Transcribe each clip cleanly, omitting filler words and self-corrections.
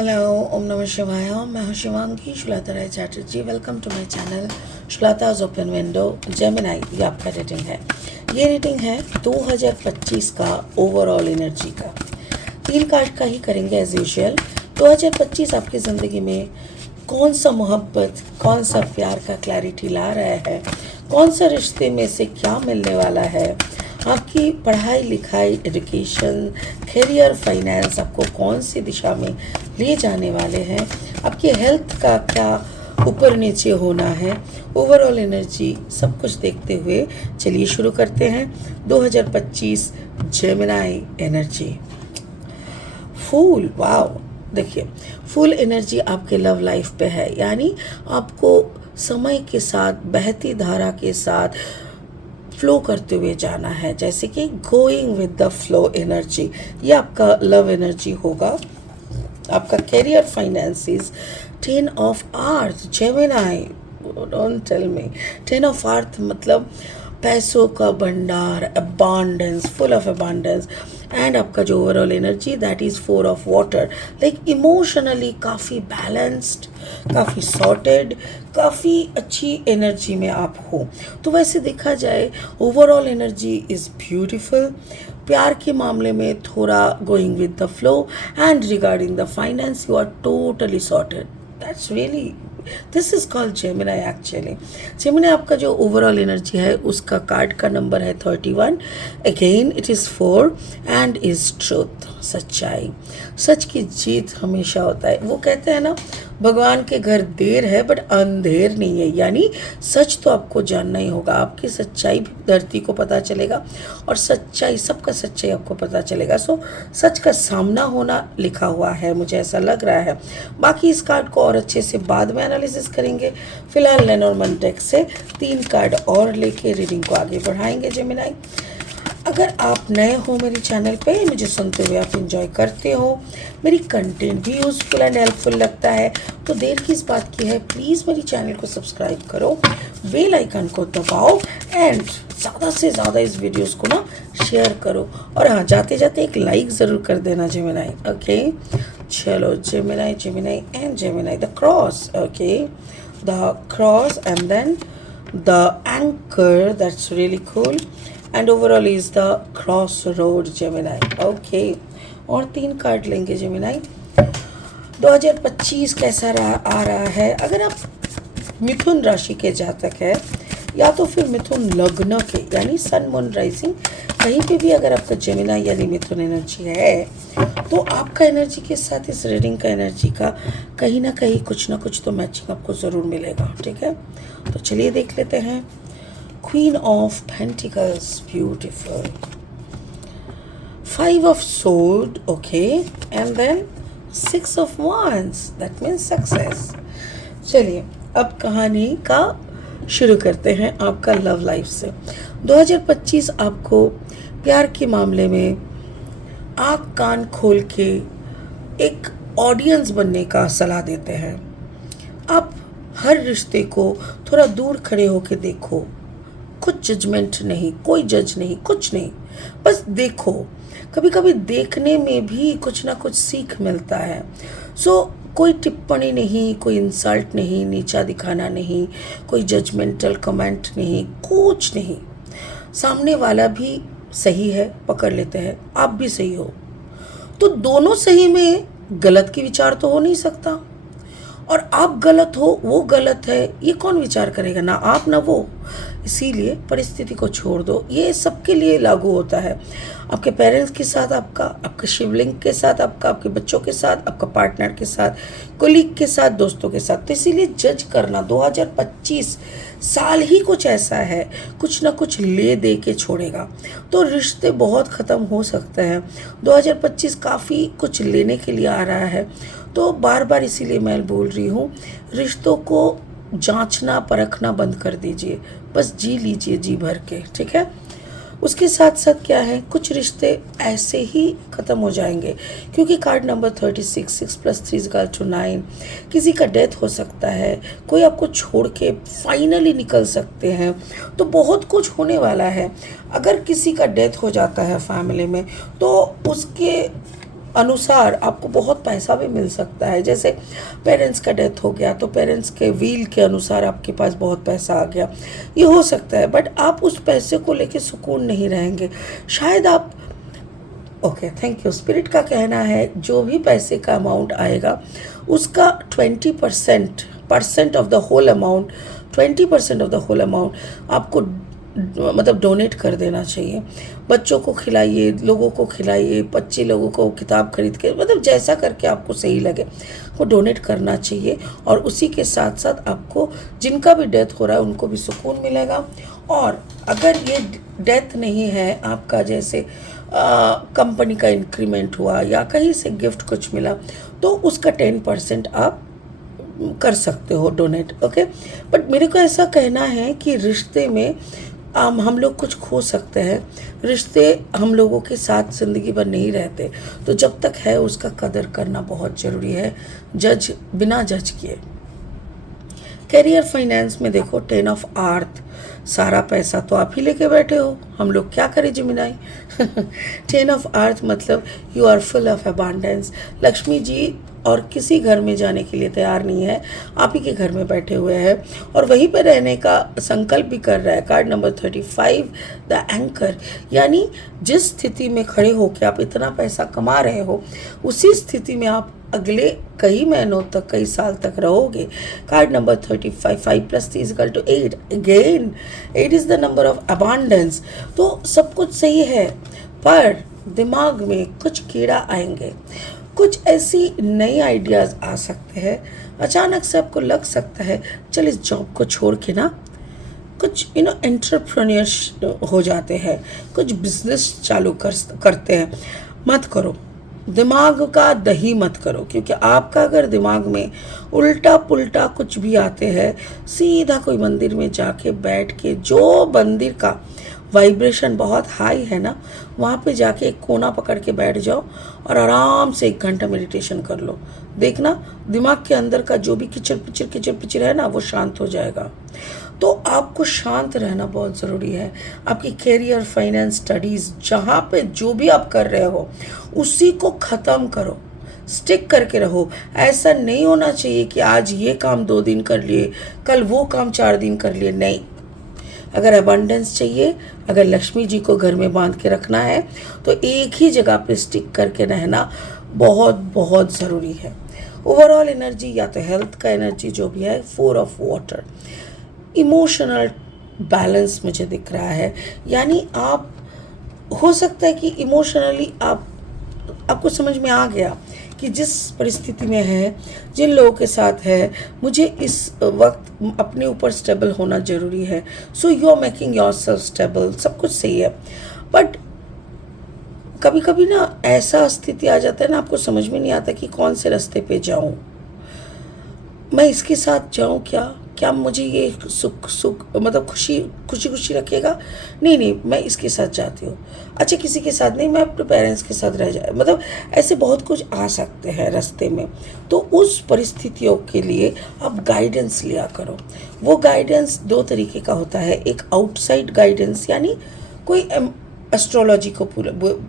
Hello, ओम नमः शिवाय। मैं हूँ Shivangi Shulata Rai Chatterjee. Welcome to my channel शुलाताज ओपन विंडो जेमिनाई। ये आपका रेटिंग है। ये रेटिंग है 2025 का ओवरऑल एनर्जी का। 3 कार्ड का ही करेंगे एज यूजुअल। 2025 आपकी ज़िंदगी में कौन सा मोहब्बत, कौन सा प्यार का क्लैरिटी ला रहा है, कौन सा रिश्ते में से क्या मिलने वाला है, आपकी पढ़ाई लिखाई, एजुकेशन, करियर, फाइनेंस आपको कौन सी दिशा में ले जाने वाले हैं, आपकी हेल्थ का क्या ऊपर नीचे होना है, ओवरऑल एनर्जी, सब कुछ देखते हुए चलिए शुरू करते हैं 2025 जेमिनाई एनर्जी। फूल, वाओ। देखिए, फुल एनर्जी आपके लव लाइफ पे है, यानी आपको समय के साथ, बहती धारा के साथ फ्लो करते हुए जाना है, जैसे कि going with the flow energy. ये आपका लव एनर्जी होगा। आपका career, finances, 10 of earth Gemini, don't tell me. 10 of earth मतलब पैसों का भंडार, abundance, full of abundance. And आपका जो overall energy that is 4 of water, like emotionally काफ़ी बैलेंस्ड, काफ़ी सॉर्टेड, काफ़ी अच्छी एनर्जी में आप हो। तो वैसे देखा जाए ओवरऑल एनर्जी इज़ ब्यूटिफुल। प्यार के मामले में थोड़ा going with the flow, and regarding the finance you are totally sorted. That's really, this is called Gemini actually. Gemini आपका जो ओवरऑल एनर्जी है उसका कार्ड का नंबर है 31। Again it is 4 and is truth, सच्चाई। सच की जीत हमेशा होता है। वो कहते हैं ना, भगवान के घर देर है बट अंधेर नहीं है, यानी सच तो आपको जानना ही होगा। आपकी सच्चाई भी धरती को पता चलेगा, और सच्चाई, सबका सच्चाई आपको पता चलेगा। सो सच का सामना होना लिखा हुआ है, मुझे ऐसा लग रहा है। बाकी इस कार्ड को और अच्छे से बाद में एनालिसिस करेंगे। फिलहाल लेनॉर्मन डेक से 3 कार्ड और लेके रीडिंग को आगे बढ़ाएंगे जेमिनाई। अगर आप नए हो मेरे चैनल पे, मुझे सुनते हुए आप एंजॉय करते हो, मेरी कंटेंट भी यूज़फुल एंड हेल्पफुल लगता है, तो देर किस बात की है, प्लीज़ मेरी चैनल को सब्सक्राइब करो, बेल आइकन को दबाओ, एंड ज़्यादा से ज़्यादा इस वीडियोस को ना शेयर करो। और हाँ, जाते जाते एक लाइक ज़रूर कर देना जेमिनाई। ओके, चलो Gemini, Gemini and Gemini, the cross. Okay, the cross and then the anchor, that's really cool, and overall is the crossroad Gemini. Okay, और 3 कार्ड लेंगे जेमिनाई। 2025 कैसा आ रहा है। अगर आप मिथुन राशि के जातक है, या तो फिर मिथुन लग्न के, यानी सन मून राइजिंग, कहीं पे भी अगर आपका जेमिनाई यानी मिथुन एनर्जी है, तो आपका एनर्जी के साथ इस रीडिंग का एनर्जी का कहीं ना कहीं कुछ ना कुछ तो मैचिंग आपको ज़रूर मिलेगा। ठीक है, तो चलिए देख लेते हैं। Queen of pentacles, beautiful. 5 of sword, okay, and then 6 of wands, that means success. चलिए अब कहानी का शुरू करते हैं आपका लव लाइफ से। 2025 आपको प्यार के मामले में आँख कान खोल के एक ऑडियंस बनने का सलाह देते हैं। आप हर रिश्ते को थोड़ा दूर खड़े होके देखो, कुछ जजमेंट नहीं, कोई जज नहीं, कुछ नहीं, बस देखो। कभी कभी देखने में भी कुछ ना कुछ सीख मिलता है। सो कोई टिप्पणी नहीं, कोई इंसल्ट नहीं, नीचा दिखाना नहीं, कोई जजमेंटल कमेंट नहीं, कुछ नहीं। सामने वाला भी सही है, पकड़ लेते हैं, आप भी सही हो, तो दोनों सही में गलत की विचार तो हो नहीं सकता। और आप गलत हो, वो गलत है, ये कौन विचार करेगा, ना आप ना वो। इसीलिए परिस्थिति को छोड़ दो। ये सबके लिए लागू होता है, आपके पेरेंट्स के साथ आपका, आपके शिवलिंग के साथ आपका, आपके बच्चों के साथ, आपका पार्टनर के साथ, कोलीग के साथ, दोस्तों के साथ। तो इसीलिए जज करना, 2025 साल ही कुछ ऐसा है, कुछ ना कुछ ले दे के छोड़ेगा। तो रिश्ते बहुत ख़त्म हो सकते हैं। 2025 काफ़ी कुछ लेने के लिए आ रहा है। तो बार बार इसीलिए मैं बोल रही हूँ, रिश्तों को जांचना परखना बंद कर दीजिए, बस जी लीजिए जी भर के। ठीक है, उसके साथ साथ क्या है, कुछ रिश्ते ऐसे ही ख़त्म हो जाएंगे, क्योंकि कार्ड नंबर 36, 6 + 3 = 9। किसी का डेथ हो सकता है, कोई आपको छोड़ के फाइनली निकल सकते हैं, तो बहुत कुछ होने वाला है। अगर किसी का डेथ हो जाता है फैमिली में, तो उसके अनुसार आपको बहुत पैसा भी मिल सकता है। जैसे पेरेंट्स का डेथ हो गया तो पेरेंट्स के विल के अनुसार आपके पास बहुत पैसा आ गया, ये हो सकता है। बट आप उस पैसे को लेके सुकून नहीं रहेंगे। शायद आप ओके, थैंक यू। स्पिरिट का कहना है जो भी पैसे का अमाउंट आएगा उसका 20% of the whole amount, 20% of the whole amount आपको मतलब डोनेट कर देना चाहिए। बच्चों को खिलाइए, लोगों को खिलाइए, 25 लोगों को किताब खरीद के, मतलब जैसा करके आपको सही लगे वो डोनेट करना चाहिए। और उसी के साथ साथ आपको जिनका भी डेथ हो रहा है उनको भी सुकून मिलेगा। और अगर ये डेथ नहीं है आपका, जैसे कंपनी का इंक्रीमेंट हुआ या कहीं से गिफ्ट कुछ मिला, तो उसका 10% आप कर सकते हो डोनेट। ओके, बट मेरे को ऐसा कहना है कि रिश्ते में हम लोग कुछ खो सकते हैं। रिश्ते हम लोगों के साथ ज़िंदगी भर नहीं रहते, तो जब तक है उसका कदर करना बहुत ज़रूरी है, बिना जज किए। करियर फाइनेंस में देखो 10 ऑफ अर्थ, सारा पैसा तो आप ही लेके बैठे हो, हम लोग क्या करें जिमिनाई। 10 ऑफ अर्थ मतलब you are full of abundance. Lakshmi ji और किसी घर में जाने के लिए तैयार नहीं है, आप ही के घर में बैठे हुए हैं और वहीं पर रहने का संकल्प भी कर रहा है। कार्ड नंबर 35, द एंकर, यानी जिस स्थिति में खड़े होकर आप इतना पैसा कमा रहे हो उसी स्थिति में आप अगले कई महीनों तक, कई साल तक रहोगे। Card number 35, 5 + 3 = 8, again 8 is the number of abundance. तो सब कुछ सही है, पर दिमाग में कुछ कीड़ा आएंगे, कुछ ऐसी नई आइडियाज़ आ सकते हैं। अचानक से आपको लग सकता है चल इस जॉब को छोड़ के ना कुछ एंटरप्रेन्योर्स हो जाते हैं, कुछ बिजनेस चालू करते हैं। मत करो, दिमाग का दही मत करो, क्योंकि आपका अगर दिमाग में उल्टा पुल्टा कुछ भी आते हैं, सीधा कोई मंदिर में जाके बैठ के, जो मंदिर का वाइब्रेशन बहुत हाई है ना, वहाँ पे जाके एक कोना पकड़ के बैठ जाओ और आराम से 1 घंटा मेडिटेशन कर लो। देखना दिमाग के अंदर का जो भी किचर पिचर है ना, वो शांत हो जाएगा। तो आपको शांत रहना बहुत ज़रूरी है। आपकी कैरियर, फाइनेंस, स्टडीज़, जहाँ पे जो भी आप कर रहे हो उसी को ख़त्म करो, स्टिक करके रहो। ऐसा नहीं होना चाहिए कि आज ये काम 2 दिन कर लिए, कल वो काम 4 दिन कर लिए। नहीं, अगर अबंडेंस चाहिए, अगर लक्ष्मी जी को घर में बांध के रखना है, तो एक ही जगह पे स्टिक करके रहना बहुत बहुत ज़रूरी है। ओवरऑल एनर्जी या तो हेल्थ का एनर्जी जो भी है, 4 ऑफ वाटर, इमोशनल बैलेंस मुझे दिख रहा है। यानी आप, हो सकता है कि इमोशनली आपको समझ में आ गया कि जिस परिस्थिति में है, जिन लोगों के साथ है, मुझे इस वक्त अपने ऊपर स्टेबल होना ज़रूरी है। So you are making yourself stable, सब कुछ सही है। बट कभी कभी ना ऐसा स्थिति आ जाता है ना, आपको समझ में नहीं आता कि कौन से रास्ते पे जाऊं, मैं इसके साथ जाऊं, क्या मुझे ये सुख मतलब खुशी रखेगा? नहीं, मैं इसके साथ जाती हूँ। अच्छा, किसी के साथ नहीं, मैं अपने पेरेंट्स के साथ रह जाए, मतलब ऐसे बहुत कुछ आ सकते हैं रास्ते में। तो उस परिस्थितियों के लिए आप गाइडेंस लिया करो। वो गाइडेंस 2 तरीके का होता है। एक आउटसाइड गाइडेंस, यानी कोई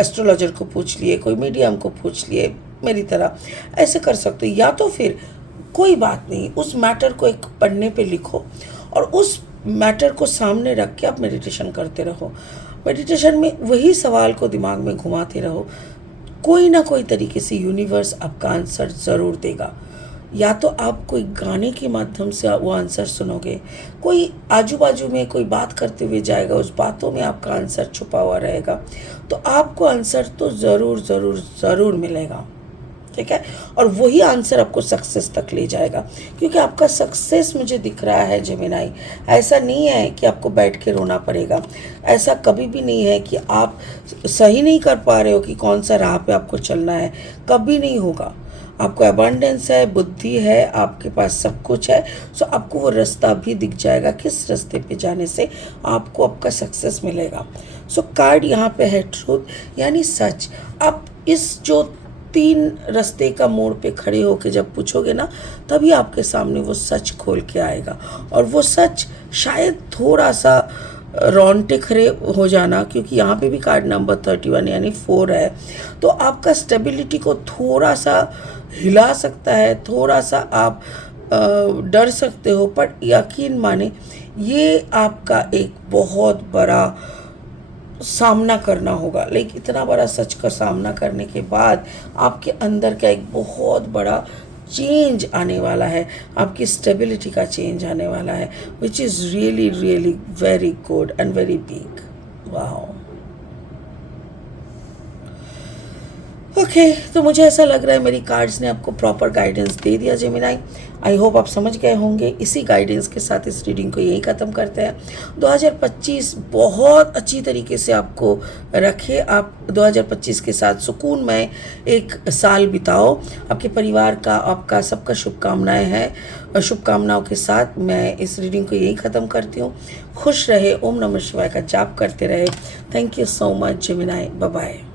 एस्ट्रोलॉजर को पूछ लिए, कोई मीडियम को पूछ लिए, मेरी तरह ऐसे कर सकते हो। या तो फिर कोई बात नहीं, उस मैटर को एक पन्ने पे लिखो और उस मैटर को सामने रख के आप मेडिटेशन करते रहो। मेडिटेशन में वही सवाल को दिमाग में घुमाते रहो, कोई ना कोई तरीके से यूनिवर्स आपका आंसर ज़रूर देगा। या तो आप कोई गाने के माध्यम से वो आंसर सुनोगे, कोई आजू बाजू में कोई बात करते हुए जाएगा, उस बातों में आपका आंसर छुपा हुआ रहेगा, तो आपको आंसर तो ज़रूर मिलेगा। ठीक है, और वही आंसर आपको सक्सेस तक ले जाएगा, क्योंकि आपका सक्सेस मुझे दिख रहा है जेमिनाई। ऐसा नहीं है कि आपको बैठ के रोना पड़ेगा, ऐसा कभी भी नहीं है कि आप सही नहीं कर पा रहे हो कि कौन सा राह पे आपको चलना है, कभी नहीं होगा। आपको अबंडेंस है, बुद्धि है, आपके पास सब कुछ है। सो आपको वो रास्ता भी दिख जाएगा, किस रास्ते पे जाने से आपको आपका सक्सेस मिलेगा। सो कार्ड यहाँ पे है ट्रूथ, यानी सच। आप इस जो 3 रास्ते का मोड़ पे खड़े होके जब पूछोगे ना, तभी आपके सामने वो सच खोल के आएगा। और वो सच शायद थोड़ा सा रोंगटे खड़े हो जाना, क्योंकि यहाँ पे भी कार्ड नंबर 31 यानी 4 है, तो आपका स्टेबिलिटी को थोड़ा सा हिला सकता है, थोड़ा सा आप डर सकते हो, पर यकीन माने ये आपका एक बहुत बड़ा सामना करना होगा। लाइक इतना बड़ा सच का सामना करने के बाद आपके अंदर का एक बहुत बड़ा चेंज आने वाला है, आपकी स्टेबिलिटी का चेंज आने वाला है, which is really really very good and very big. Wow, okay, तो मुझे ऐसा लग रहा है मेरी कार्ड्स ने आपको प्रॉपर गाइडेंस दे दिया जेमिनाई। आई होप आप समझ गए होंगे। इसी गाइडेंस के साथ इस रीडिंग को यही ख़त्म करते हैं। 2025 बहुत अच्छी तरीके से आपको रखे, आप 2025 के साथ सुकूनमय एक साल बिताओ। आपके परिवार का, आपका सबका शुभकामनाएं हैं। शुभकामनाओं के साथ मैं इस रीडिंग को यही ख़त्म करती हूँ। खुश रहे, ओम नमः शिवाय का जाप करते रहे। Thank you so much Gemini, bye bye.